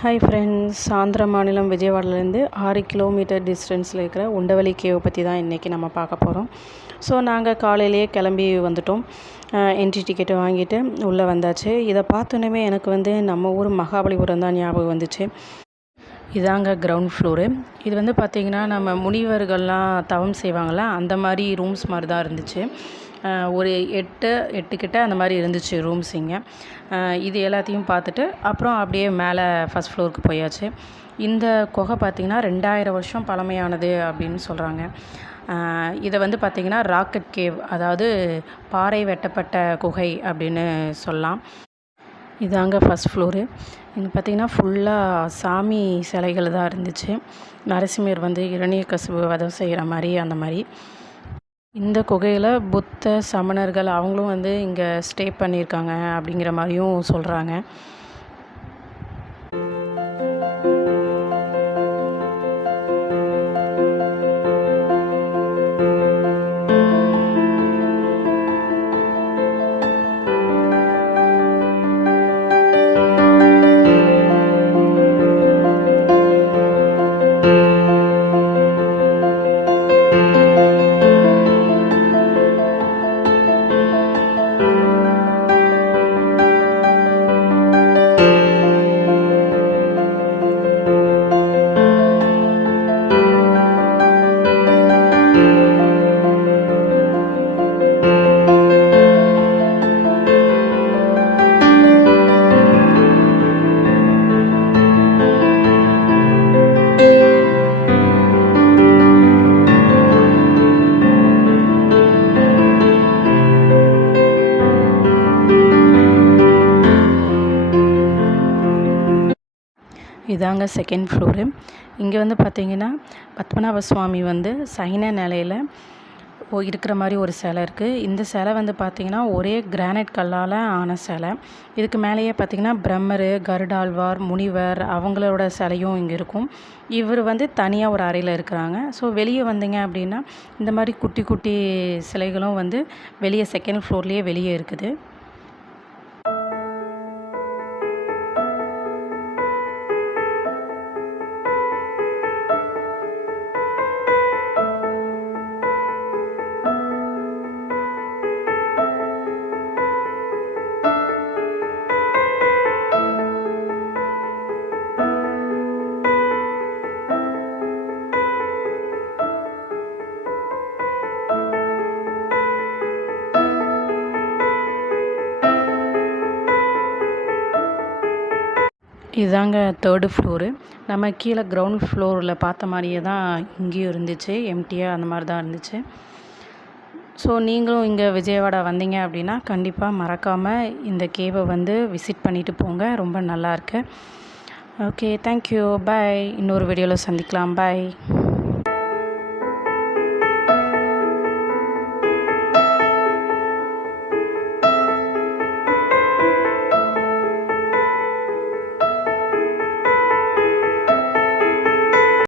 Hi friends, Andhra மாநிலம் விஜயவாடாலேருந்து 6 kilometre டிஸ்டன்ஸில் இருக்கிற உண்டவலி கேவை பற்றி தான் இன்றைக்கி நம்ம பார்க்க போகிறோம். ஸோ நாங்கள் காலையிலேயே கிளம்பி வந்துட்டோம். என்ட்ரி டிக்கெட்டு வாங்கிட்டு உள்ளே வந்தாச்சு. இதை பார்த்தோன்னே எனக்கு நம்ம ஊர் மகாபலிபுரம் தான் ஞாபகம் வந்துச்சு. இதாங்க கிரவுண்ட் ஃப்ளோரு. இது பார்த்திங்கன்னா நம்ம முனிவர்கள்லாம் தவம் செய்வாங்கள்ல, அந்த மாதிரி ரூம்ஸ் மாதிரி தான் இருந்துச்சு. ஒரு 8 கிட்ட அந்த மாதிரி இருந்துச்சு ரூம்ஸ் இங்கே. இது எல்லாத்தையும் பார்த்துட்டு அப்புறம் அப்படியே மேலே ஃபஸ்ட் ஃப்ளோருக்கு போயாச்சு. இந்த குகை பார்த்திங்கன்னா 2000 வருஷம் பழமையானது அப்படின்னு சொல்கிறாங்க. இதை பார்த்திங்கன்னா ராக்கெட் கேவ், அதாவது பாறை வெட்டப்பட்ட குகை அப்படின்னு சொல்லலாம். இதாங்க ஃபஸ்ட் ஃப்ளோரு. இங்கே பார்த்திங்கன்னா ஃபுல்லாக சாமி சிலைகள் தான் இருந்துச்சு. நரசிம்மர் இரணியகசிபு வதம் செய்கிற மாதிரி அந்த மாதிரி. இந்த குகையில் புத்த சமணர்கள் அவங்களும் இங்கே ஸ்டே பண்ணியிருக்காங்க அப்படிங்கிற மாதிரியும் சொல்கிறாங்க. இதாங்க செகண்ட் ஃப்ளோரு. இங்கே பார்த்திங்கன்னா பத்மநாப சுவாமி சைன நிலையில் இருக்கிற மாதிரி ஒரு சிலை இருக்குது. இந்த சிலை பார்த்திங்கன்னா ஒரே கிரானைட் கல்லால் ஆன சிலை. இதுக்கு மேலேயே பார்த்திங்கன்னா பிரம்மர், கருடாழ்வார், முனிவர் அவங்களோட சிலையும் இங்கே இருக்கும். இவர் தனியாக ஒரு அறையில் இருக்கிறாங்க. ஸோ வெளியே வந்தீங்க அப்படின்னா இந்த மாதிரி குட்டி குட்டி சிலைகளும் வெளியே செகண்ட் ஃப்ளோர்லேயே வெளியே இருக்குது. இதாங்க தேர்டு ஃப்ளோரு. நம்ம கீழே கிரவுண்ட் ஃப்ளோரில் பார்த்த மாதிரியே தான் இங்கேயும் இருந்துச்சு. எம்டியாக அந்த மாதிரி தான் இருந்துச்சு. ஸோ நீங்களும் இங்கே விஜயவாடா வந்தீங்க அப்படின்னா கண்டிப்பாக மறக்காமல் இந்த கேவை விசிட் பண்ணிவிட்டு போங்க. ரொம்ப நல்லாயிருக்கு. ஓகே, தேங்க்யூ, பாய். இன்னொரு வீடியோவில் சந்திக்கலாம். பாய்.